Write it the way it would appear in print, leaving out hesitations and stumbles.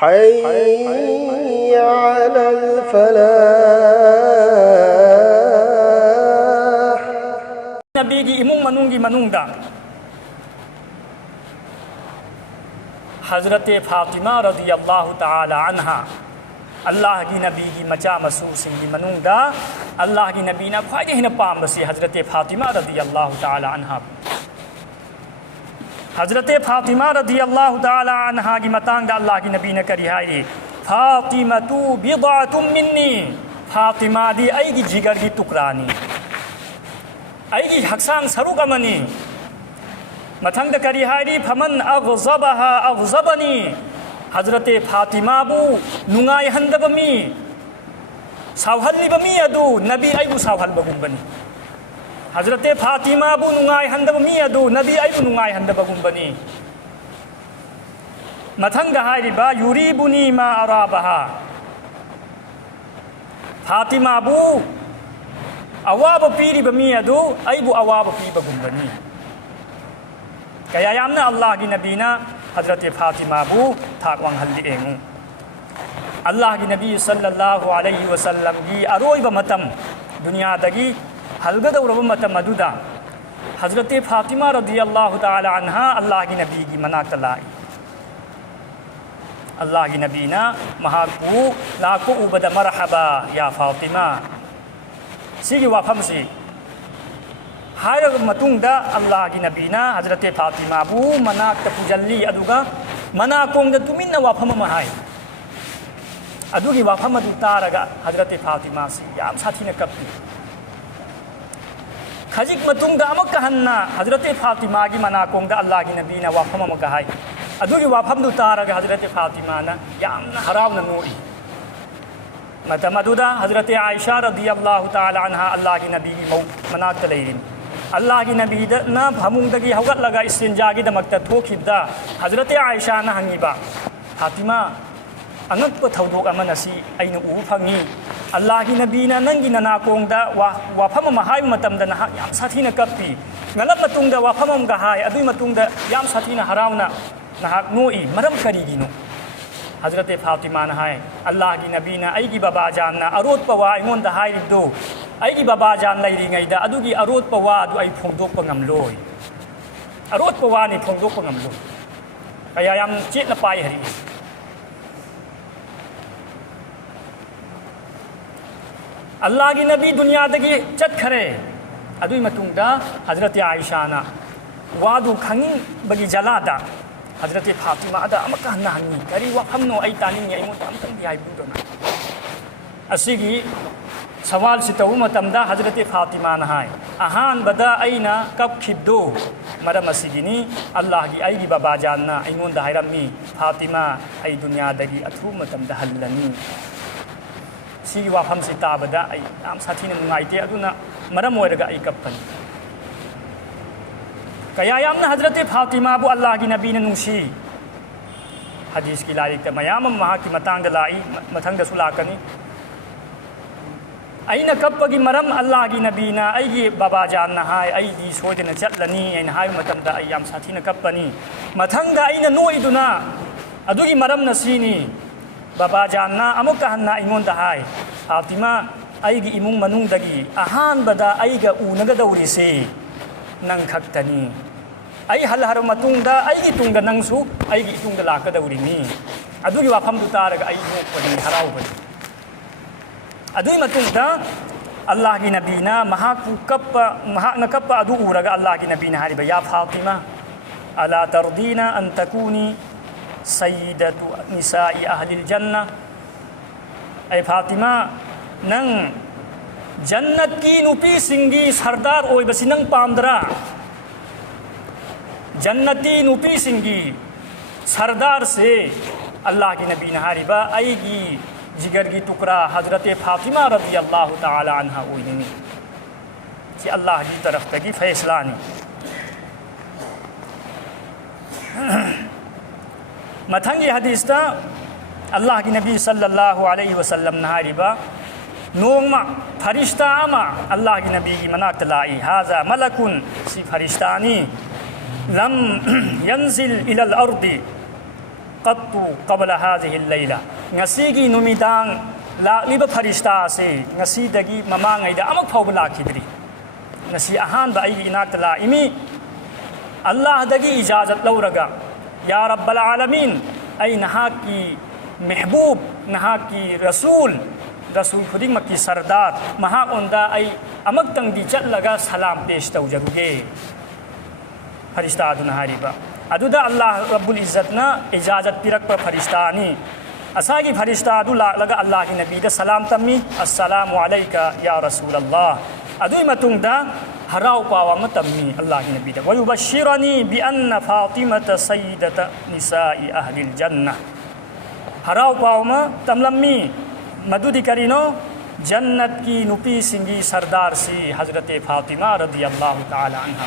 حي على الفلاح. نبيجي إمام منونجي منوندا حضرت فاطمہ رضی اللہ تعالی عنہا اللہ کی نبی کی مچا مسوسین کی منوندا اللہ کی نبی نے خواہی ہن پام بسی حضرت فاطمہ رضی اللہ تعالی عنہا. حضرت فاطمہ رضی اللہ تعالی عنہا کی متانگ دا اللہ کی نبی نے کری ہے فاطمہ بضعۃ منی، فاطمہ دی ای کی جگر کی ٹکرانی، ای کی حقسان سرو کمنی. متنگ دا کری ہے فمن اغضبها اغضبنی، حضرت فاطمہ بو ننگای ہندب می ساوحلی بمی ادو نبی ایبو ساوحل بگم بنی. حضرت فاطمہ بو ننگای ہندب می ادو نبی ایبو ننگای ہندب بگم بنی. متنگ ہے با یریبنی ما ارابها، فاطمہ بو اواب پیری بمی ادو ایبو اواب پی بگم بنی. کیا یامنا اللہ کی نبی نا حضرت فاطمہ بو تھاک وانگ حلی اینگو. اللہ کی نبی صلی اللہ علیہ وسلم کی اروئی بمتم دنیا دگی حلقہ دور بمتم مدودا حضرت فاطمہ رضی اللہ تعالی عنہ اللہ کی نبی کی مناقت لائی. اللہ کی نبی نا مہاکو لاکو عبد مرحبا یا فاطمہ سیگی وافم سی ہر متون دا اللہ کی نبی نا حضرت فاطمہ بو مناقت پجلی ادوگا مناکون دا تمین وافم مہائی ادوگی وافم دو تارگا حضرت فاطمہ سی یام ساتھی نے کبھی خجک متون دا امک کہنا حضرت فاطمہ کی مناکون دا اللہ کی نبی نا وافم مکہائی ادوگی وافم دو تارگا حضرت فاطمہ نا یام حراو ننوئی. متمدودا حضرت عائشہ رضی اللہ تعالی عنہ اللہ کی نبی کی مناقت لیرین. اللہ کی نبی نا ہمون دگی ہوگت لگا استنجا کی دمکتا تھوکیب دا حضرت عائشہ نا ہنگیبا فاطمہ انگت پا تھودوک اما نسی این او پھنگی اللہ کی نبی نا ننگی نناکونگ دا وافم مہائی متم دا نہا یام ساتھی نا کپی غلط متونگ دا وافم امگا ہائی ادوی متونگ دا یام ساتھی نا حراونا نہا نوئی مرم کری گی نو. حضرت فاطمہ نا ہے اللہ کی نبی نا ای کی بابا جاننا اروت پا وا ایمون دا ہائی دو ای کی بابا جان Larry ngay da adugi arot pa wa adu ay phongdok pa ngamloy arot pa wa ni phongdok pa ngamloy kaya yam chit na pai hari. Allah ki nabi dunya dagi chat khare adui matung da Hazrat Aisha na wadu khangin bagi jalada حضرت فاطمہ دا امکہ نہنی کری وقمنو ای تانینی Eamonn دا امکن دی آئی بودنا. اسی سوال ستو متمدا حضرت فاطمہ نہائے اہان بدا اینا کب کھبدو مرم اسیگینی اللہ کی ای کی بابا جاننا ایمون دا حیرمی فاطمہ ای دنیا دگی اتھو متمدا حلنی سی وقم ستا بدا ای ام ساتھین نمائیتے ادونا مرم ویرگا ای کب پنی. کیا یامنا حضرت فاطمہ بو اللہ کی نبی نے نوشی حدیث کی لائق میام وہاں کی متانگ لائی متنگ سلاکنی این کب کی مرم اللہ کی نبی نا ای بابا جان نہائے ای دی سوچ نہ چلنی این ہائی متم دا ایام ساتھی نہ کب پنی متنگ این نوئی دنا ادو کی مرم نسینی بابا جان نا امو کہنا ایمون دہائے فاطمہ ای گی ایمون منون دگی اہان بدا ای گا اونگ دوری سے ننگ کھکتنی ای حل حر متون دا ای گی تونگ ننگسو ای گی تونگ لاک دوری نی ادو کی وافم دو تارگ ای نوک پنی حراو پنی. ادوی متون دا اللہ کی نبی نا مہاک نکپ ادو اورگا اللہ کی نبی نا حریبا یا فاطمہ الا تردین ان تکونی سیدت نساء اہل الجنہ اے فاطمہ ننگ جنت کی نوپی سنگی سردار اوئی بسی ننگ پامدرا جنتی نوپی سنگی سردار سے اللہ کی نبی نا حریبا ای گی جگر کی ٹکڑا حضرت فاطمہ رضی اللہ تعالی عنہ ہوئی نہیں کہ اللہ کی طرف تکی فیصلہ نہیں. متنگی حدیث تا اللہ کی نبی صلی اللہ علیہ وسلم نہاریبا نوما فرشتہ آما اللہ کی نبی کی مناقت لائی حاضر ملکن سی فرشتانی لم ينزل الى الارض qattu qabla hadhihi al-layla ngasigi numidang lakliba farishta ase ngasidagi mamangaida amak fawba lakhidri ngasi ahanba aigi inakta laimi Allah dagi ijazat lawraga ya rabbal alamin ay nahaki mehbub nahaki rasul khuding makki sardar mahak onda ay amagtang di chatlaga salam pesh tawjaruge farishta aduna hariba aduda Allah rabbul izzatna ijazat pirakpa farishta ni asagi farishta adu laga Allah ki nabi da salam tammi assalamu alayka ya rasulullah adui matungda harau pawa matammi Allah ki nabi da wa yubashshirani bi anna fatimata sayyidata nisa'i ahli al-jannah harau pawa ma tamlammi madudi karino jannat ki nupi singi sardar si Hazrat Fatima radhiyallahu ta'ala anha